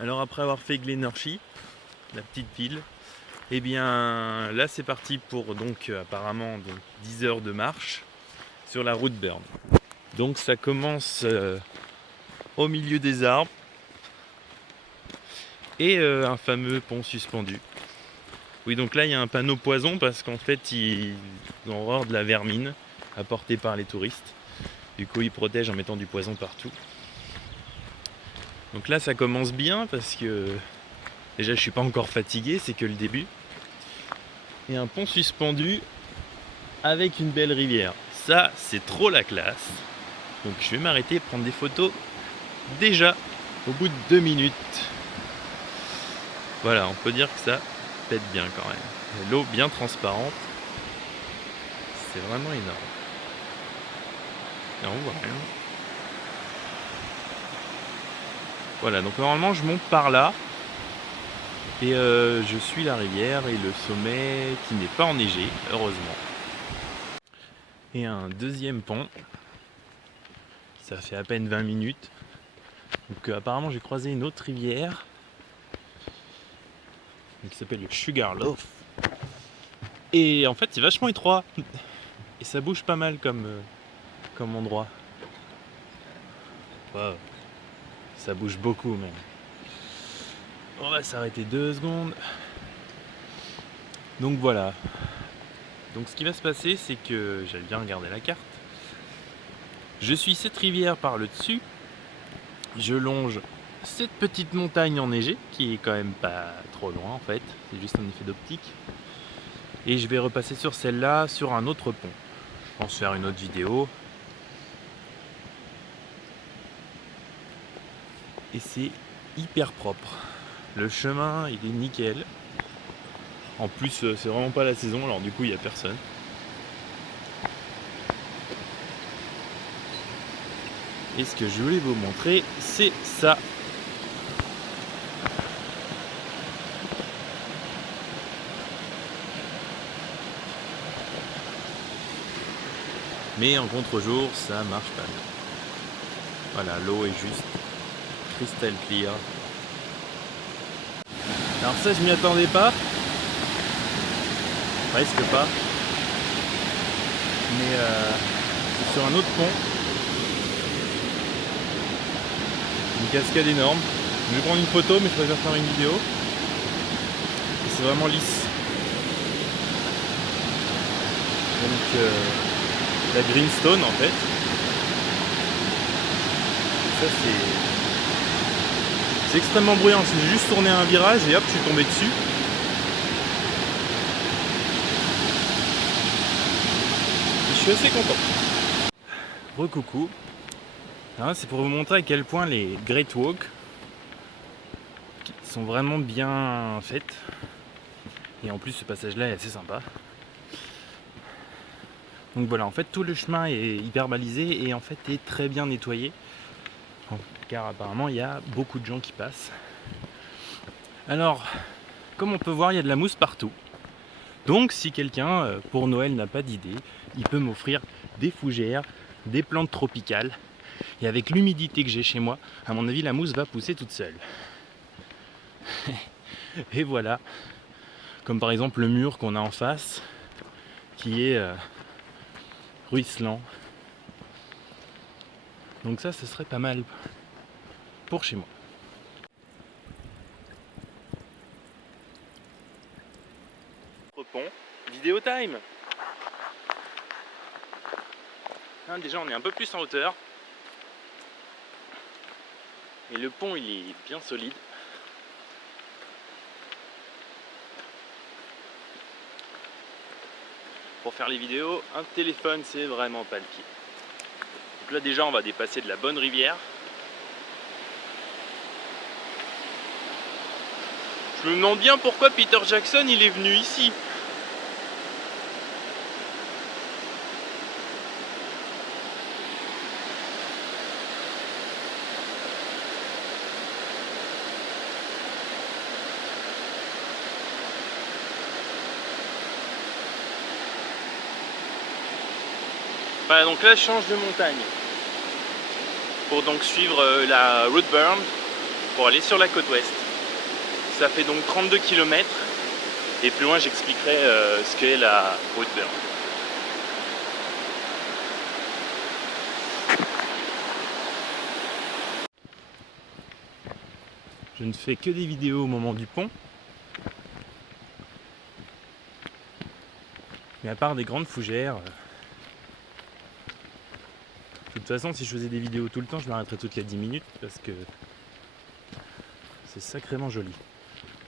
Alors après avoir fait Glenorchy, la petite ville, et bien là c'est parti pour donc apparemment 10 heures de marche sur la route Burn. Donc ça commence au milieu des arbres et un fameux pont suspendu. Oui, donc là il y a un panneau poison parce qu'en fait ils ont horreur de la vermine apportée par les touristes. Du coup ils protègent en mettant du poison partout. Donc là ça commence bien parce que déjà je suis pas encore fatigué, c'est que le début. Et un pont suspendu avec une belle rivière. Ça c'est trop la classe. Donc je vais m'arrêter et prendre des photos déjà au bout de 2 minutes. Voilà, on peut dire que ça pète bien quand même. L'eau bien transparente. C'est vraiment énorme. Et on voit rien. Voilà, donc normalement je monte par là. Et je suis la rivière et le sommet qui n'est pas enneigé, heureusement. Et un deuxième pont. Ça fait à peine 20 minutes. Donc apparemment j'ai croisé une autre rivière qui s'appelle le Sugarloaf. Et en fait c'est vachement étroit. Et ça bouge pas mal comme endroit. Wow. Ça bouge beaucoup même. On va s'arrêter 2 secondes. Donc voilà. Donc ce qui va se passer, c'est que j'avais bien regardé la carte. Je suis cette rivière par le dessus. Je longe cette petite montagne enneigée, qui est quand même pas trop loin en fait. C'est juste un effet d'optique. Et je vais repasser sur celle-là, sur un autre pont. Je pense faire une autre vidéo. Et c'est hyper propre. Le chemin, il est nickel. En plus, c'est vraiment pas la saison, alors du coup, il n'y a personne. Et ce que je voulais vous montrer, c'est ça. Mais en contre-jour, ça marche pas bien. Voilà, l'eau est juste crystal clear. Alors ça, je m'y attendais pas. Presque pas. Mais c'est sur un autre pont. Une cascade énorme. Je vais prendre une photo, mais je préfère faire une vidéo. Et c'est vraiment lisse. Donc la greenstone en fait. Ça c'est extrêmement bruyant. J'ai juste tourné un virage et hop, je suis tombé dessus. Et je suis assez content. Recoucou. Alors c'est pour vous montrer à quel point les Great Walks sont vraiment bien faites. Et en plus ce passage là est assez sympa. Donc voilà, en fait tout le chemin est hyper balisé et en fait est très bien nettoyé. Car apparemment il y a beaucoup de gens qui passent. Alors, comme on peut voir, il y a de la mousse partout. Donc si quelqu'un pour Noël n'a pas d'idée, il peut m'offrir des fougères, des plantes tropicales. Et avec l'humidité que j'ai chez moi, à mon avis la mousse va pousser toute seule. Et voilà, comme par exemple le mur qu'on a en face, qui est ruisselant. Donc ça, ce serait pas mal pour chez moi. Pont, vidéo time. Déjà on est un peu plus en hauteur. Et le pont il est bien solide. Pour faire les vidéos, un téléphone c'est vraiment pas le pied. Donc là déjà on va dépasser de la bonne rivière. Je me demande bien pourquoi Peter Jackson il est venu ici. Voilà, donc là je change de montagne pour donc suivre la route Burn. pour aller sur la côte ouest. Ça fait donc 32 km et plus loin j'expliquerai ce qu'est la route Burn. Je ne fais que des vidéos au moment du pont. Mais à part des grandes fougères, de toute façon si je faisais des vidéos tout le temps je m'arrêterais toutes les 10 minutes parce que c'est sacrément joli.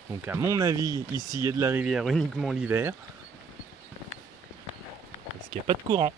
Donc à mon avis ici il y a de la rivière uniquement l'hiver parce qu'il n'y a pas de courant.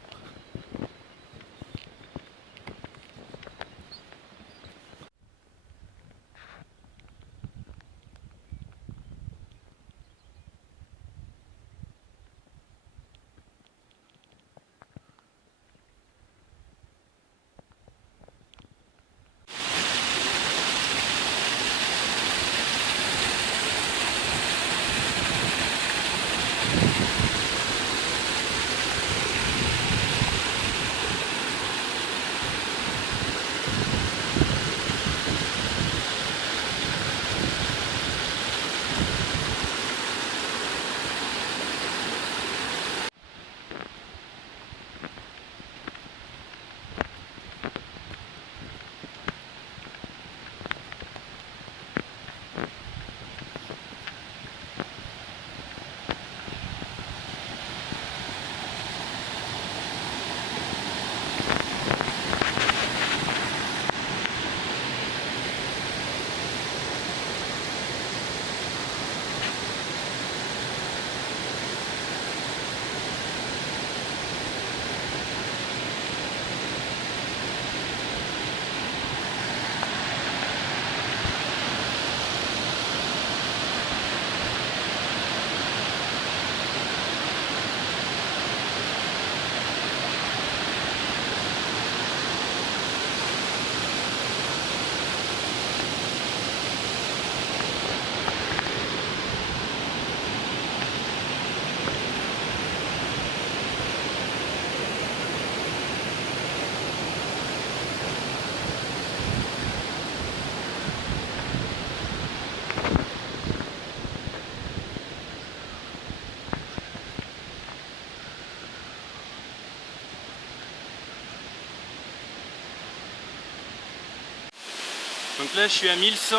Donc là je suis à 1100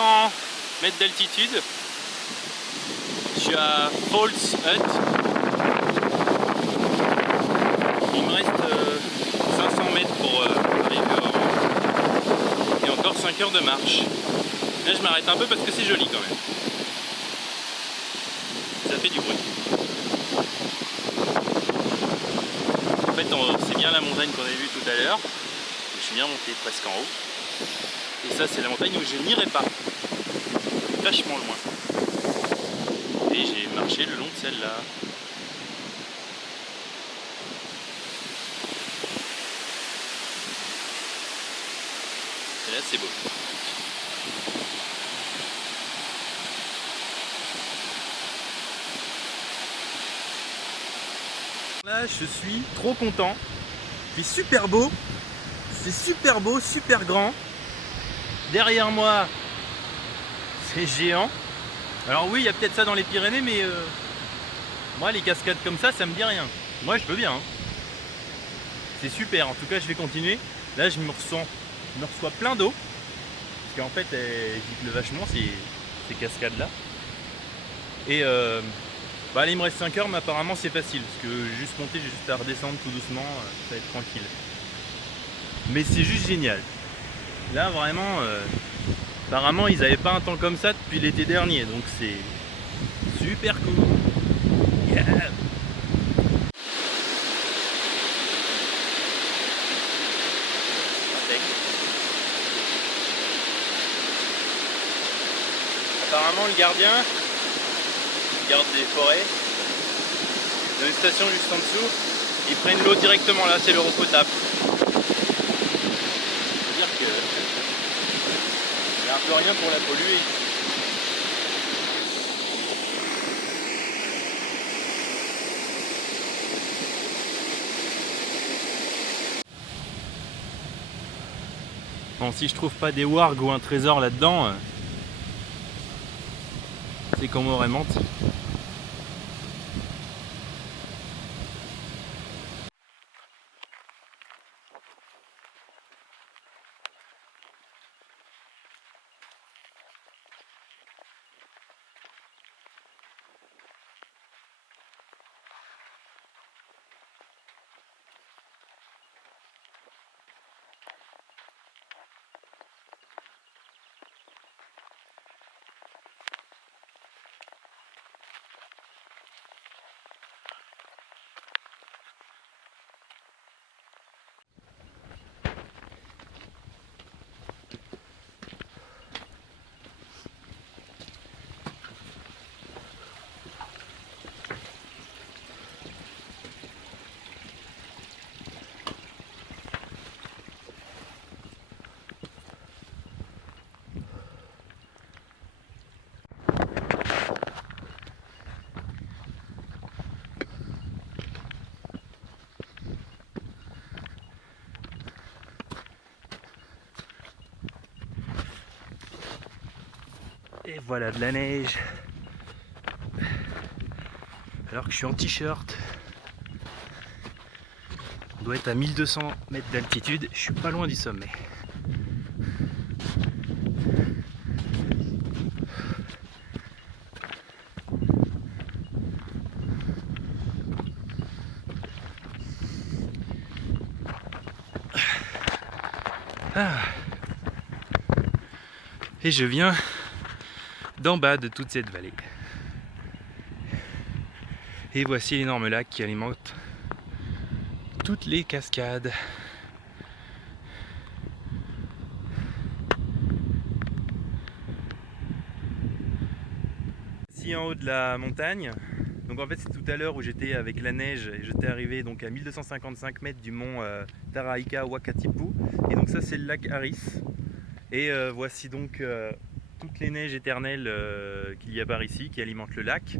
mètres d'altitude, je suis à Falls Hut, il me reste 500 mètres pour arriver au Oran et encore 5 heures de marche. Là je m'arrête un peu parce que c'est joli quand même, ça fait du bruit. En fait c'est bien la montagne qu'on avait vue tout à l'heure, je suis bien monté presque en haut. Et ça c'est la montagne où je n'irai pas, vachement loin. Et j'ai marché le long de celle-là. Et là c'est beau. Là je suis trop content, il fait super beau, c'est super beau, super grand. Derrière moi, c'est géant. Alors oui, il y a peut-être ça dans les Pyrénées, mais moi, les cascades comme ça me dit rien. Moi, je veux bien. Hein. C'est super. En tout cas, je vais continuer. Là, je me reçois plein d'eau. Parce qu'en fait, elles gicle vachement ces cascades-là. Et là, il me reste 5 heures, mais apparemment, c'est facile. Parce que juste monter, j'ai juste à redescendre tout doucement. Ça va être tranquille. Mais c'est juste génial. Là vraiment, apparemment ils n'avaient pas un temps comme ça depuis l'été dernier, donc c'est super cool. Yeah. Apparemment le gardien, il garde des forêts, il y a une station juste en dessous, ils prennent l'eau directement là, c'est l'eau potable. Il n'y a un peu rien pour la polluer. Bon, si je trouve pas des wargs ou un trésor là-dedans, C'est qu'on m'aurait menti. Et voilà de la neige. Alors que je suis en t-shirt. On doit être à 1200 mètres d'altitude. Je suis pas loin du sommet. Ah. Et je viens d'en bas de toute cette vallée. Et voici l'énorme lac qui alimente toutes les cascades. Ici en haut de la montagne, donc en fait c'est tout à l'heure où j'étais avec la neige et j'étais arrivé donc à 1255 mètres du mont Taraika Wakatipu, et donc ça c'est le lac Harris. Et voici donc toutes les neiges éternelles qu'il y a par ici qui alimentent le lac.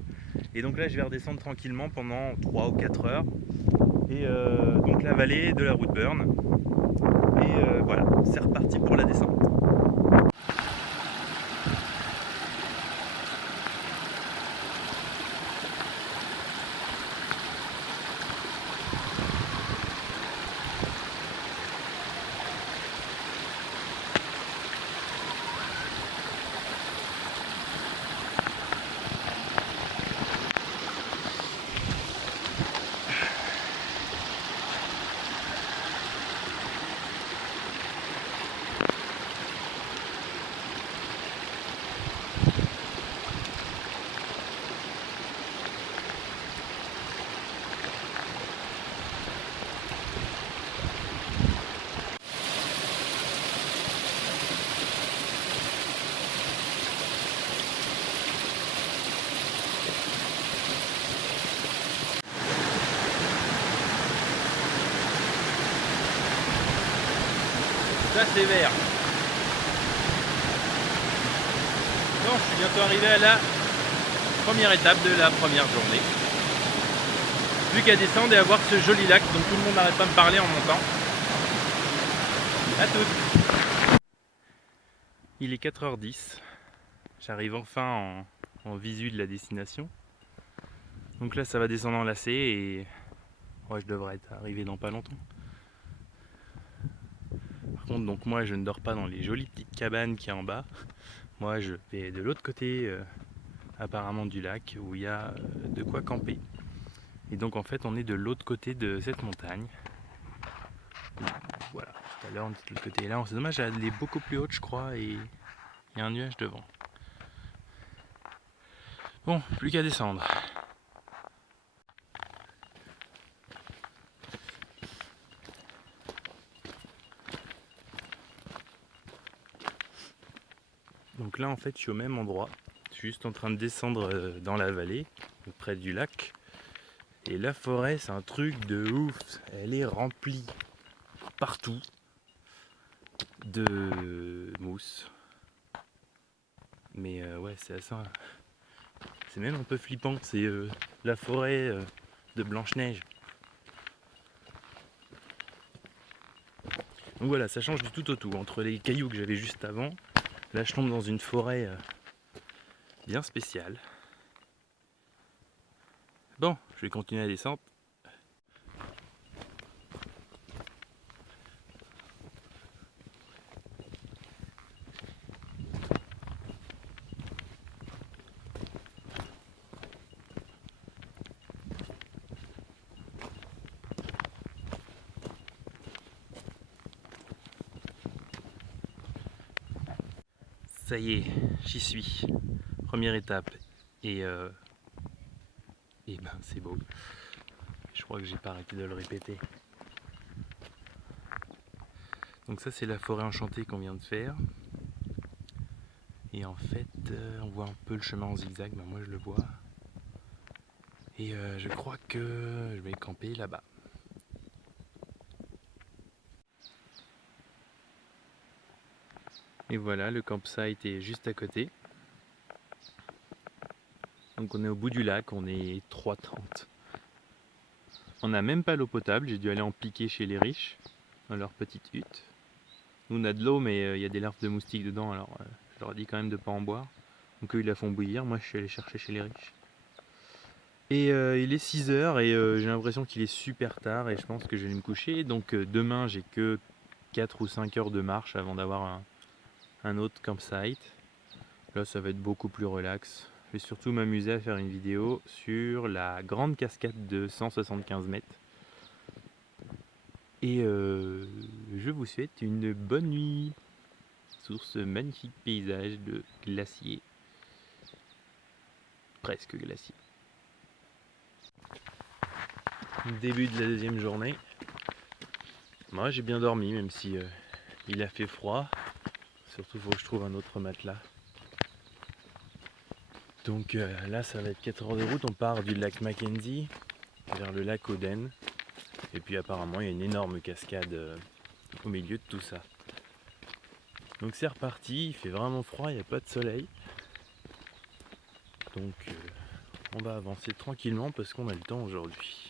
Et donc là je vais redescendre tranquillement pendant 3 ou 4 heures. Et donc la vallée de la route Burn. Et voilà, c'est reparti pour la descente. Ça c'est vert. Bon, je suis bientôt arrivé à la première étape de la première journée. Plus qu'à descendre et à voir ce joli lac dont tout le monde n'arrête pas de me parler en montant. À toutes. Il est 4h10. J'arrive enfin en visu de la destination. Donc là ça va descendre en lacet et ouais, je devrais être arrivé dans pas longtemps. Par contre donc moi je ne dors pas dans les jolies petites cabanes qu'il y a en bas. Moi je vais de l'autre côté apparemment du lac où il y a de quoi camper. Et donc en fait on est de l'autre côté de cette montagne. Voilà, tout à l'heure on était de l'autre côté. Et là c'est dommage, elle est beaucoup plus haute je crois et il y a un nuage devant. Bon, plus qu'à descendre. Donc là en fait je suis au même endroit. Je suis juste en train de descendre dans la vallée, près du lac. Et la forêt c'est un truc de ouf. Elle est remplie partout de mousse. Mais ouais c'est assez... C'est même un peu flippant. C'est la forêt de Blanche-Neige. Donc voilà, ça change du tout au tout. Entre les cailloux que j'avais juste avant, là je tombe dans une forêt bien spécial. Bon, je vais continuer la descente. Ça y est, j'y suis. Première étape. Et ben c'est beau. Je crois que j'ai pas arrêté de le répéter. Donc ça c'est la forêt enchantée qu'on vient de faire. Et en fait on voit un peu le chemin en zigzag, ben moi je le vois. Et je crois que je vais camper là-bas. Et voilà, le campsite est juste à côté. Donc on est au bout du lac, on est 3h30. On n'a même pas l'eau potable, j'ai dû aller en piquer chez les riches, dans leur petite hutte. Nous on a de l'eau mais il y a des larves de moustiques dedans, alors je leur ai dit quand même de ne pas en boire. Donc eux ils la font bouillir, moi je suis allé chercher chez les riches. Et il est 6h et j'ai l'impression qu'il est super tard et je pense que je vais me coucher. Donc demain j'ai que 4 ou 5 heures de marche avant d'avoir un autre campsite. Là ça va être beaucoup plus relax. Je vais surtout m'amuser à faire une vidéo sur la grande cascade de 175 mètres. Et je vous souhaite une bonne nuit sur ce magnifique paysage de glacier. Presque glacier. Début de la deuxième journée. Moi j'ai bien dormi même si il a fait froid. Surtout il faut que je trouve un autre matelas. Donc là ça va être 4 heures de route, on part du lac Mackenzie vers le lac Oden. Et puis apparemment il y a une énorme cascade au milieu de tout ça. Donc c'est reparti, il fait vraiment froid, il n'y a pas de soleil. Donc on va avancer tranquillement parce qu'on a le temps aujourd'hui.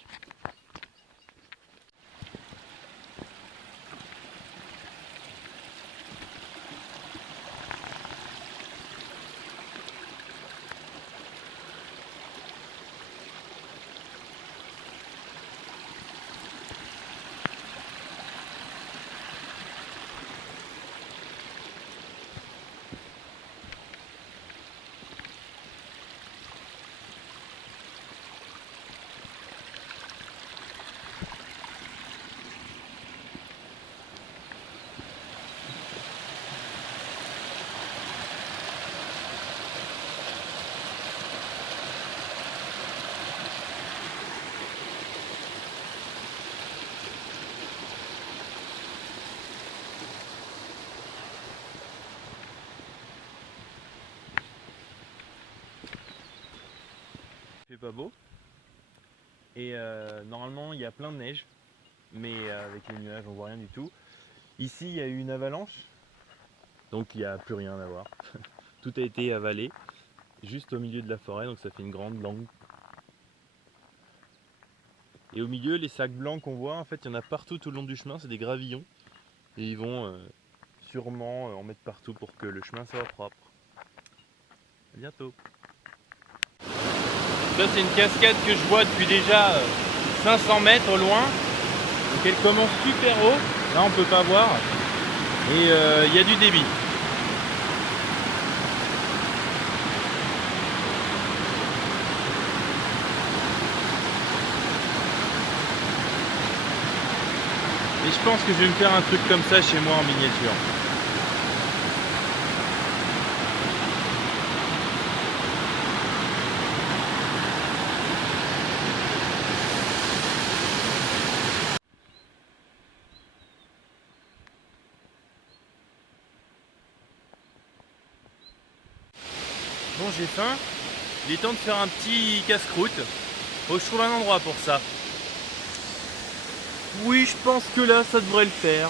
Il fait pas beau. Et normalement il y a plein de neige, mais avec les nuages on voit rien du tout. Ici il y a eu une avalanche, donc il n'y a plus rien à voir. Tout a été avalé, juste au milieu de la forêt, donc ça fait une grande langue. Et au milieu, les sacs blancs qu'on voit, en fait il y en a partout tout le long du chemin, c'est des gravillons. Et ils vont sûrement en mettre partout pour que le chemin soit propre. À bientôt. Ça c'est une cascade que je vois depuis déjà 500 mètres au loin. Donc elle commence super haut, là on peut pas voir. Et il y a du débit. Et je pense que je vais me faire un truc comme ça chez moi en miniature. Bon, j'ai faim. Il est temps de faire un petit casse-croûte. Faut que je trouve un endroit pour ça. Oui, je pense que là, ça devrait le faire.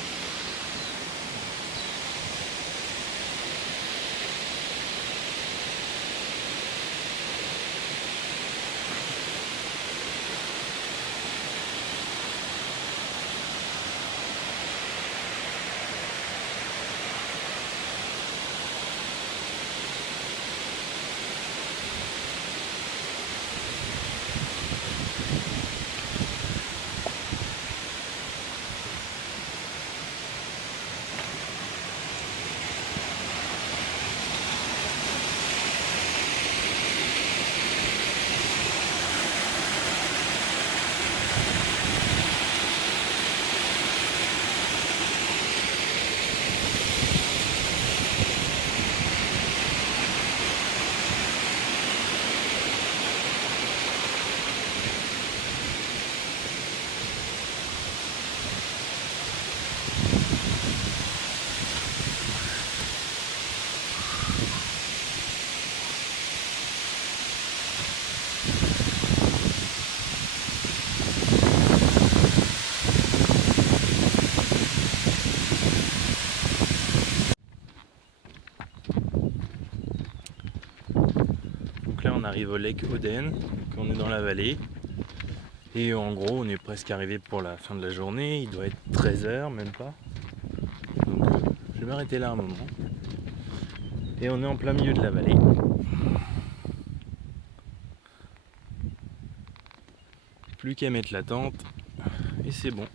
là on arrive au Lake Oden, donc on est dans la vallée. Et en gros on est presque arrivé pour la fin de la journée, il doit être 13h, même pas. Donc je vais m'arrêter là un moment. Et on est en plein milieu de la vallée. Plus qu'à mettre la tente et c'est bon.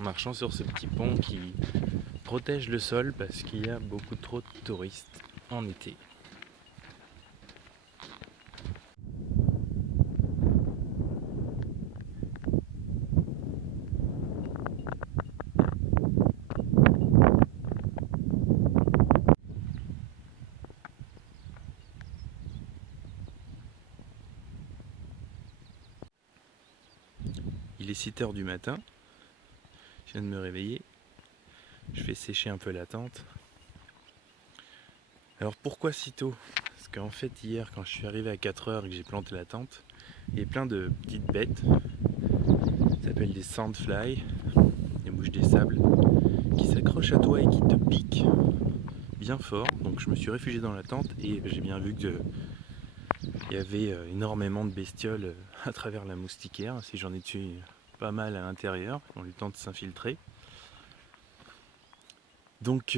En marchant sur ce petit pont qui protège le sol parce qu'il y a beaucoup trop de touristes en été. Il est 7h du matin, je viens de me réveiller, je vais sécher un peu la tente. Alors pourquoi si tôt? Parce qu'en fait hier quand je suis arrivé à 4h et que j'ai planté la tente, il y a plein de petites bêtes, ça s'appelle des sandflies, des mouches des sables, qui s'accrochent à toi et qui te piquent bien fort. Donc je me suis réfugié dans la tente et j'ai bien vu que il y avait énormément de bestioles à travers la moustiquaire. Si j'en ai tué pas mal à l'intérieur, on a eu le temps de s'infiltrer. Donc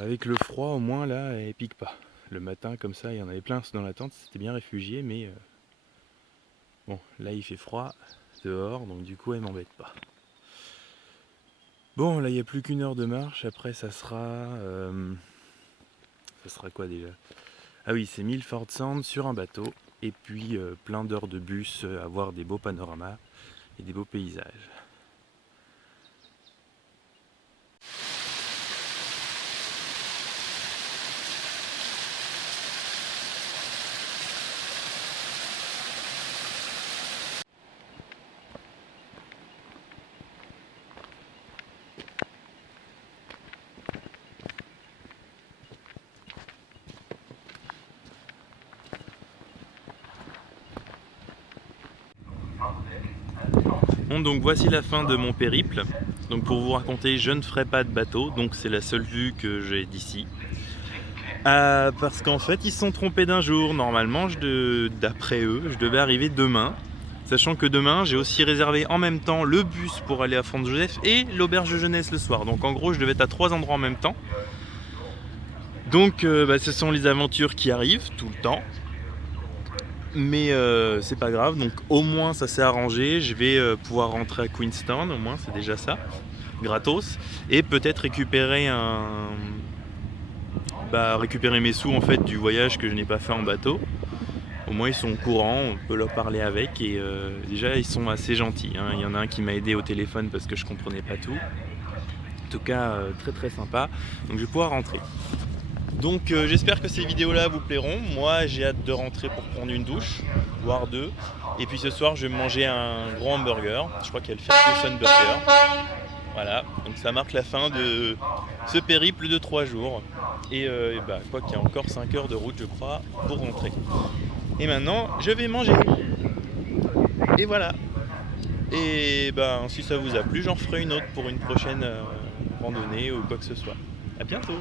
avec le froid au moins là, elle pique pas. Le matin comme ça, il y en avait plein dans la tente, c'était bien réfugié, mais bon, là il fait froid dehors, donc du coup elle m'embête pas. Bon, là il n'y a plus qu'une heure de marche, après ça sera quoi déjà? Ah oui, c'est Milford Sound sur un bateau, et puis plein d'heures de bus à voir des beaux panoramas et des beaux paysages. Bon, donc voici la fin de mon périple. Donc pour vous raconter, je ne ferai pas de bateau, donc c'est la seule vue que j'ai d'ici. Parce qu'en fait ils se sont trompés d'un jour. Normalement, d'après eux, je devais arriver demain. Sachant que demain, j'ai aussi réservé en même temps le bus pour aller à Franz-Joseph et l'auberge de jeunesse le soir. Donc en gros, je devais être à 3 endroits en même temps. Donc ce sont les aventures qui arrivent tout le temps. Mais c'est pas grave, donc au moins ça s'est arrangé. Je vais pouvoir rentrer à Queenstown, au moins c'est déjà ça, gratos. Et peut-être récupérer mes sous en fait du voyage que je n'ai pas fait en bateau. Au moins ils sont au courant, on peut leur parler avec et déjà ils sont assez gentils, hein. Il y en a un qui m'a aidé au téléphone parce que je comprenais pas tout. En tout cas très très sympa, donc je vais pouvoir rentrer. Donc j'espère que ces vidéos là vous plairont. Moi j'ai hâte de rentrer pour prendre une douche, voire deux. Et puis ce soir je vais manger un gros hamburger, je crois qu'il y a le Ferguson Burger. Voilà, donc ça marque la fin de ce périple de 3 jours. Et quoi qu'il y a encore 5 heures de route je crois pour rentrer. Et maintenant je vais manger. Et voilà. Et si ça vous a plu, j'en ferai une autre pour une prochaine randonnée ou quoi que ce soit. A bientôt.